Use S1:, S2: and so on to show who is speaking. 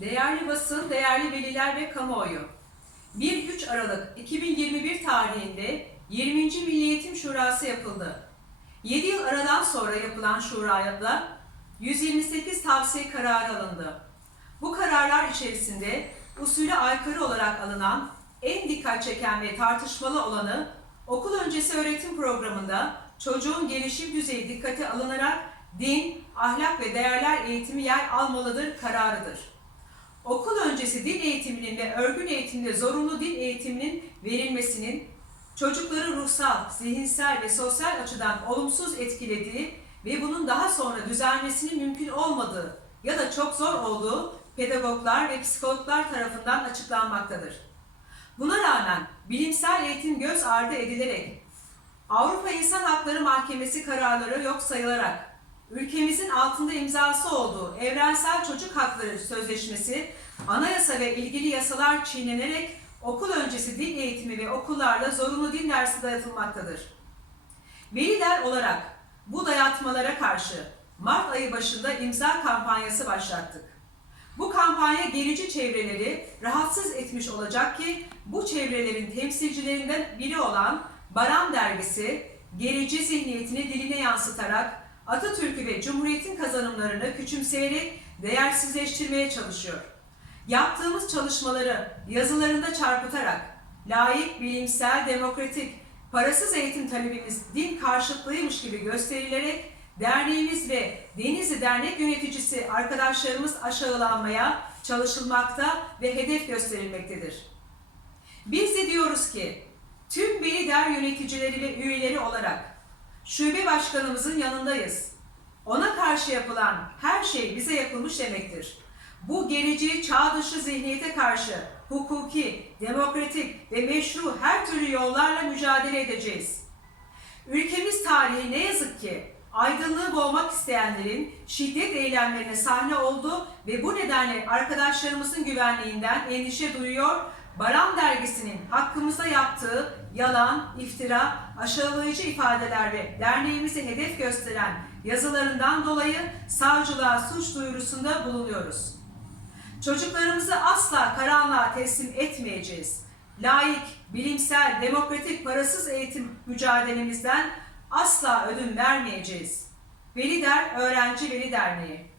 S1: Değerli basın, değerli veliler ve kamuoyu. 1-3 Aralık 2021 tarihinde 20. Milli Eğitim Şurası yapıldı. 7 yıl aradan sonra yapılan şurada 128 tavsiye kararı alındı. Bu kararlar içerisinde usule aykırı olarak alınan en dikkat çeken ve tartışmalı olanı okul öncesi öğretim programında çocuğun gelişim düzeyi dikkate alınarak din, ahlak ve değerler eğitimi yer almalıdır kararıdır. Okul öncesi dil eğitiminin ve örgün eğitimde zorunlu dil eğitiminin verilmesinin çocukları ruhsal, zihinsel ve sosyal açıdan olumsuz etkilediği ve bunun daha sonra düzelmesinin mümkün olmadığı ya da çok zor olduğu pedagoglar ve psikologlar tarafından açıklanmaktadır. Buna rağmen bilimsel eğitim göz ardı edilerek Avrupa İnsan Hakları Mahkemesi kararları yok sayılarak ülkemizin altında imzası olduğu Evrensel Çocuk Hakları Sözleşmesi, anayasa ve ilgili yasalar çiğnenerek okul öncesi dil eğitimi ve okullarda zorunlu dil dersi dayatılmaktadır. Veliler olarak bu dayatmalara karşı Mart ayı başında imza kampanyası başlattık. Bu kampanya gerici çevreleri rahatsız etmiş olacak ki bu çevrelerin temsilcilerinden biri olan Baran Dergisi gerici zihniyetini diline yansıtarak Atatürk'ü ve Cumhuriyet'in kazanımlarını küçümseyerek değersizleştirmeye çalışıyor. Yaptığımız çalışmaları yazılarında çarpıtarak layık, bilimsel, demokratik, parasız eğitim talebimiz din karşıtlığıymış gibi gösterilerek derneğimiz ve Denizli Dernek yöneticisi arkadaşlarımız aşağılanmaya çalışılmakta ve hedef gösterilmektedir. Biz de diyoruz ki tüm Veli Der yöneticileri ve üyeleri olarak şube başkanımızın yanındayız. Ona karşı yapılan her şey bize yapılmış demektir. Bu gerici, çağ dışı zihniyete karşı hukuki, demokratik ve meşru her türlü yollarla mücadele edeceğiz. Ülkemiz tarihi ne yazık ki aydınlığı boğmak isteyenlerin şiddet eylemlerine sahne oldu ve bu nedenle arkadaşlarımızın güvenliğinden endişe duyuyor. Baran dergisinin hakkımızda yaptığı yalan, iftira, aşağılayıcı ifadeler ve derneğimizi hedef gösteren yazılarından dolayı savcılığa suç duyurusunda bulunuyoruz. Çocuklarımızı asla karanlığa teslim etmeyeceğiz. Layık, bilimsel, demokratik, parasız eğitim mücadelemizden asla ödün vermeyeceğiz. Veli Der Öğrenci Veli Derneği